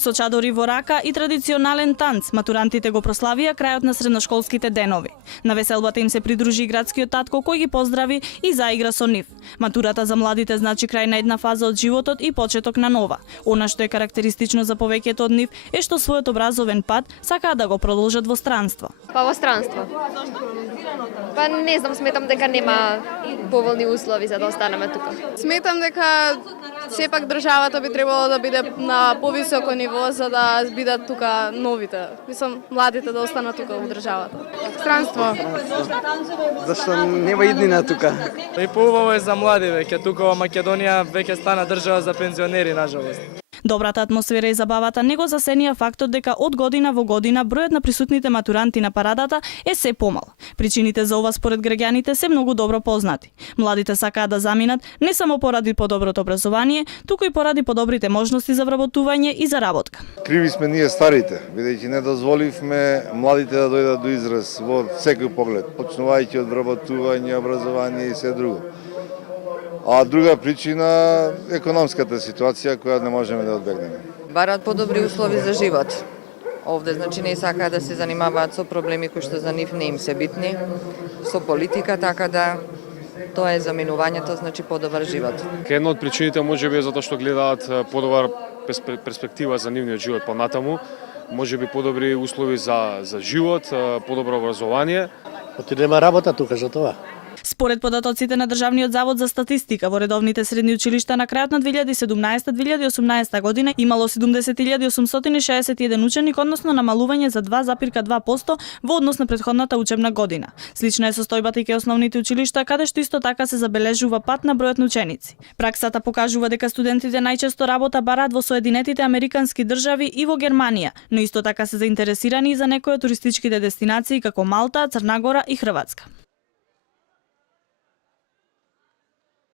Со чадори во рака и традиционален танц, матурантите го прославија крајот на средношколските денови. На веселбата им се придружи и градскиот татко кој ги поздрави и заигра со нив. Матурата за младите значи крај на една фаза од животот и почеток на нова. Она што е карактеристично за повеќето од нив е што својот образовен пат сакаат да го продолжат во странство. Па во странство. Па не знам, сметам дека нема поволни услови за да останеме тука. Сметам дека сепак државата би требало да биде на повисоко ниво за да бидат тука новите. Мислам, младите да останат тука во државата. Странство. Зашто нема иднина тука? И поубаво е за млади веќе, тука во Македонија веќе стана држава за пензионери, нажалост. Добрата атмосфера и забавата не го засенија фактот дека од година во година бројот на присутните матуранти на парадата е се помал. Причините за ова според граѓаните се многу добро познати. Младите сакаат да заминат не само поради подоброто образование, туку и поради подобрите можности за вработување и заработка. Криви сме ние старите, бидејќи не дозволивме младите да дојдат до израз во секој поглед, почнувајќи од вработување, образование и се друго. А друга причина е економската ситуација која не можеме да одбегнеме. Бараат подобри услови за живот. Овде значи не сакаат да се занимаваат со проблеми кои што за нив не им се битни, со политика, така да тоа е заминувањето, значи подобар живот. Една од причините можеби е затоа што гледаат подобар перспектива за нивниот живот понатаму, можеби подобри услови за живот, подобро образование. Оти нема работа тука за тоа. Според податоците на Државниот завод за статистика, во редовните средни училишта на крајот на 2017-2018 година имало 70.861 ученик, односно намалување за 2,2% во однос на претходната учебна година. Слична е состојбата и кај основните училишта, каде што исто така се забележува пат на бројот на ученици. Праксата покажува дека студентите најчесто работа бараат во Соединетите Американски држави и во Германија, но исто така се заинтересирани и за некои од туристичките дестинации како Малта, Црна Гора и Хрватска.